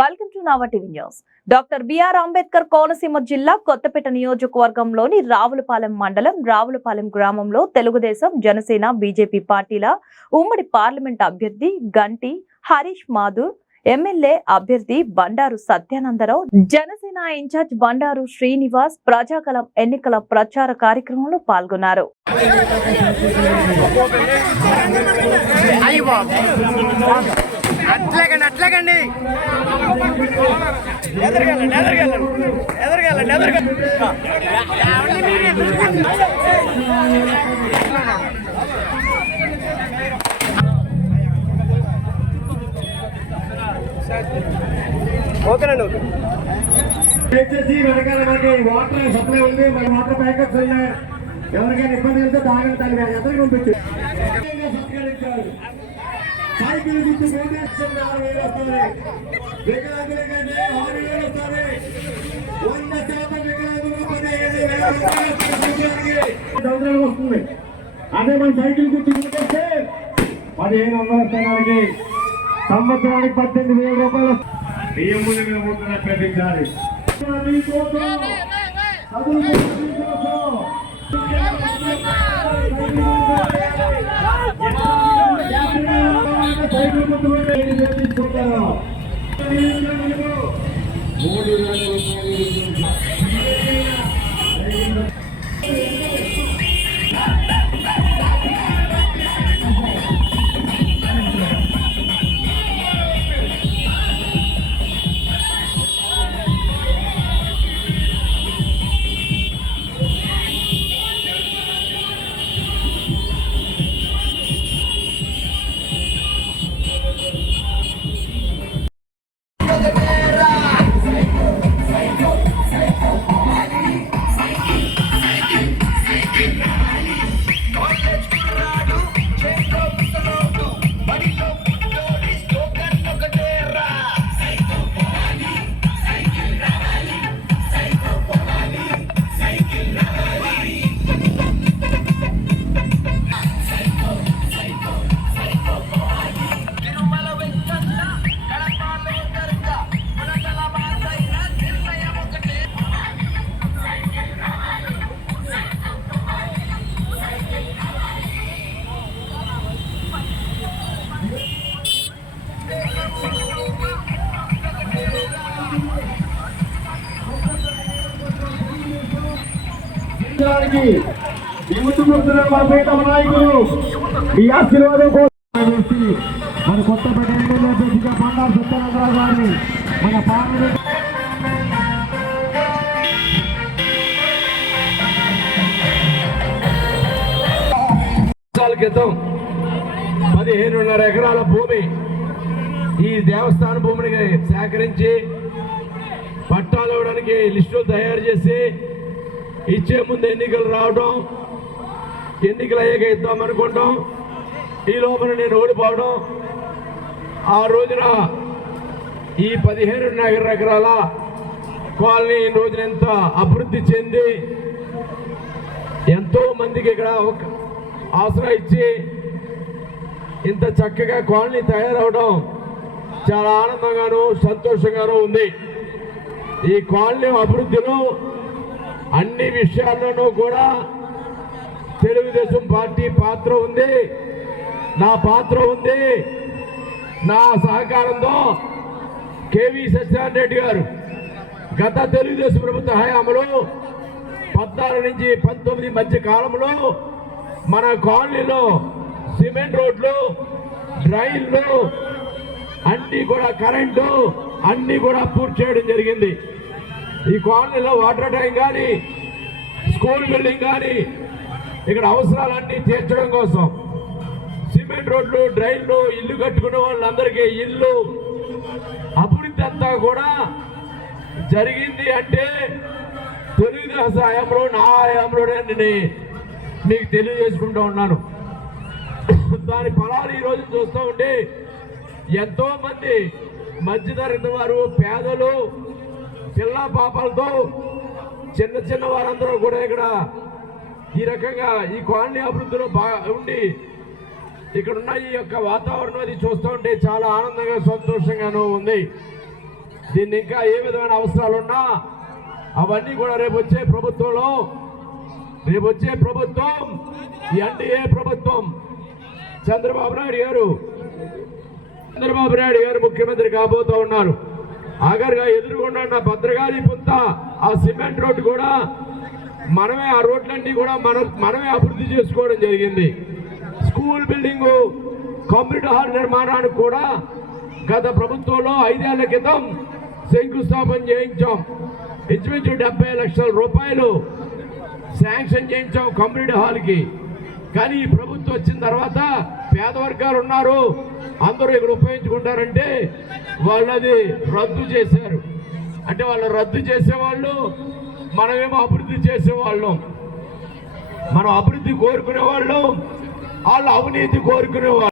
Welcome to Nava TV news. Doctor BR Ambedkar Konaseema జిల్లా కొత్తపేట నియోజకవర్గంలోని రావులపాలెం మండలం రావులపాలెం గ్రామంలో తెలుగుదేశం, జనసేన, బీజేపీ పార్టీల ఉమ్మడి పార్లమెంట్ అభ్యర్థి గంటి హరీష్ మాధుర్, ఎమ్మెల్యే అభ్యర్థి బండారు సత్యానందరావు, జనసేన ఇన్ఛార్జ్ బండారు శ్రీనివాస్ ప్రజాకలం ఎన్నికల ప్రచార కార్యక్రమంలో పాల్గొన్నారు. అట్లాగండి ఓకేనండి. వెనకాల మనకి వాటర్ సప్లై ఉంది, మన వాటర్ ప్యాకెట్స్ ఉన్నాయి. ఎవరికైనా ఇబ్బంది వెళ్తే తాగని తల్లి ఎదురు పంపించు. సైకిల్ గుర్తు వస్తుంది, వికలాంగులకంటే 6,000 వస్తుంది. 100% వికలాంగులు 15,000 వస్తుంది. అదే మన సైకిల్ గుర్తు గుర్తొస్తే 1,500 స్థానానికి సంవత్సరానికి 18,000 రూపాయలు బియ్యం మీద పోతున్న ప్రతిసారి నాయకులు ఈ ఆశీర్వాదం మన కొత్తపేట ఎమ్మెల్యే అభ్యర్థిగా బండారు సత్యానందరావు గారిని మన పార్లమెంట్ క్రితం 15.5 ఎకరాల భూమి ఈ దేవస్థాన భూమిని సేకరించి పట్టాలు ఇవ్వడానికి లిస్టులు తయారు చేసి ఇచ్చే ముందు ఎన్నికలు రావడం, ఎన్నికలు అయ్యాక ఇద్దామనుకోవడం, ఈ లోపల నేను ఓడిపోవడం. ఆ రోజున ఈ 15.5 ఎకరాల కాలనీ ఈ రోజున ఎంత అభివృద్ధి చెంది ఎంతో మందికి ఇక్కడ ఆసరా ఇచ్చి ఇంత చక్కగా కాలనీ తయారవడం చాలా ఆనందంగాను సంతోషంగాను ఉంది. ఈ కాలనీ అభివృద్ధిలో అన్ని విషయాల్లోనూ కూడా తెలుగుదేశం పార్టీ పాత్ర ఉంది, నా పాత్ర ఉంది. నా సహకారంతో కేవీ సత్యనారాయణ రెడ్డి గారు గత తెలుగుదేశం ప్రభుత్వ హయాంలో 14 నుంచి 19 మధ్య కాలంలో మన కాలనీలో సిమెంట్ రోడ్లు, డ్రైన్లు అన్నీ కూడా, కరెంటు అన్నీ కూడా పూర్తి చేయడం జరిగింది. ఈ కాలనీలో వాటర్ ట్యాంక్ కానీ, స్కూల్ బిల్డింగ్ కానీ, ఇక్కడ అవసరాలన్నీ తీర్చడం కోసం సిమెంట్ రోడ్లు, డ్రైన్లు, ఇల్లు కట్టుకునే వాళ్ళందరికీ ఇల్లు అభివృద్ధి అంతా కూడా జరిగింది. అంటే తెలుగుదేశం హయాంలో, నా హయాంలోనే మీకు తెలియజేసుకుంటూ ఉన్నాను. దాని ఫలాలు ఈరోజు చూస్తూ ఉంటే ఎంతో మంది మధ్యతరగతి వారు, పేదలు, పిల్ల పాపాలతో చిన్న చిన్న వారందరూ కూడా ఇక్కడ ఈ రకంగా ఈ కాలనీ అభివృద్ధిలో బాగా ఉండి ఇక్కడ ఉన్న ఈ యొక్క వాతావరణం అది చూస్తూ ఉంటే చాలా ఆనందంగా సంతోషంగానూ ఉంది. దీన్ని ఇంకా ఏ విధమైన అవసరాలు ఉన్నా అవన్నీ కూడా రేపు వచ్చే ప్రభుత్వం ఈ ఎన్డీఏ ప్రభుత్వం చంద్రబాబు నాయుడు గారు ముఖ్యమంత్రి కాబోతూ ఉన్నారు. ఆఖరిగా ఎదురుగుండా ఉన్న భద్రగాలి పుంత ఆ సిమెంట్ రోడ్డు కూడా మనమే, ఆ రోడ్లన్నీ కూడా మనమే అభివృద్ధి చేసుకోవడం జరిగింది. స్కూల్ బిల్డింగ్ కమ్యూనిటీ హాల్ నిర్మాణానికి కూడా గత ప్రభుత్వంలో 5 ఏళ్ల క్రితం శంకుస్థాపన చేయించాం. ఇంచుమించు 70 లక్షల రూపాయలు శాంక్షన్ చేయించాం కమ్యూనిటీ హాల్కి. కానీ ఈ ప్రభుత్వం వచ్చిన తర్వాత పేద వర్గాలు ఉన్నారు, అందరూ ఇక్కడ ఉపయోగించుకుంటారంటే వాళ్ళు అది రద్దు చేశారు. అంటే వాళ్ళు రద్దు చేసేవాళ్ళు, మనమేమో అభివృద్ధి చేసేవాళ్ళం. మనం అభివృద్ధి కోరుకునేవాళ్ళం, వాళ్ళు అవినీతి కోరుకునేవాళ్ళు.